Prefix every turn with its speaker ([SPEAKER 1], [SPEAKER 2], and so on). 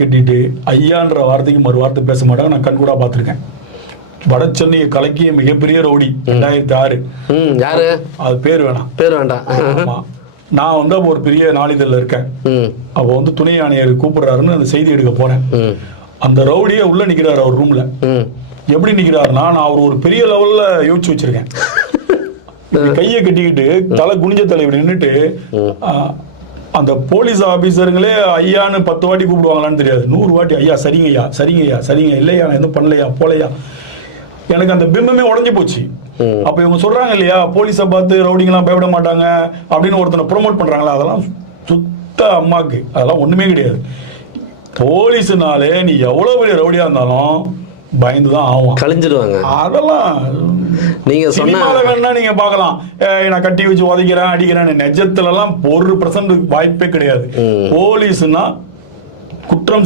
[SPEAKER 1] கட்டிட்டு ஐயான்ற வார்த்தைக்கு மறு வார்த்தை பேச மாட்டாங்க. நான் கண் கூட பார்த்துருக்கேன். வட சென்னையை கலக்கிய மிகப்பெரிய ரவுடி ரெண்டாயிரத்தி ஆறு.
[SPEAKER 2] யாரு?
[SPEAKER 1] அது பேர் வேணாம்.
[SPEAKER 2] பேர் வேண்டாம்.
[SPEAKER 1] ஆமா. நான் வந்து அப்போ ஒரு பெரிய நாளிதழில் இருக்கேன். அப்போ வந்து துணை ஆணையர் கூப்பிடுறாருன்னு அந்த செய்தி எடுக்க போனேன்
[SPEAKER 2] ம்.
[SPEAKER 1] அந்த ரவுடியே உள்ள நிக்கிறாரு அவர் ரூம்ல எப்படி நிக்கிறாருன்னா நான் அவர் ஒரு பெரிய லெவல்ல யோசிச்சு வச்சிருக்கேன். கையை கட்டிக்கிட்டு தலை குனிஞ்ச தலை இப்படி நின்னுட்டு ஆ, அந்த போலீஸ் ஆபீசருங்களே ஐயான்னு பத்து வாட்டி கூப்பிடுவாங்களான்னு தெரியாது. நூறு வாட்டி ஐயா சரிங்க ஐயா சரிங்க ஐயா சரிங்க இல்லையா நான் எதுவும் பண்ணலையா போலையா? எனக்கு அந்த பிம்பமே உடஞ்சு போச்சு. அப்ப இவங்க சொல்றாங்க இல்லையா போலீஸை பார்த்து ரவுடிங்கெல்லாம் பயப்பட மாட்டாங்க அப்படின்னு ஒருத்தனை ப்ரோமோட் பண்றாங்களா அதெல்லாம் சுத்த அம்மாக்கு. அதெல்லாம் ஒண்ணுமே கிடையாது. போலீஸ்னாலே நீ எவ்வளவு பெரிய ரவுடியா இருந்தாலும் பயந்து தான் ஆகும்
[SPEAKER 2] கழிஞ்சிடுவாங்க.
[SPEAKER 1] அதெல்லாம்
[SPEAKER 2] நீங்க சொன்ன
[SPEAKER 1] வேணா நீங்க பார்க்கலாம். ஏய், நான் கட்டி வச்சு உதைக்கிறேன் அடிக்கிறேன் நெஜத்துல எல்லாம் ஒரு பர்சன்ட் வாய்ப்பே கிடையாது. போலீஸ்னா குற்றம்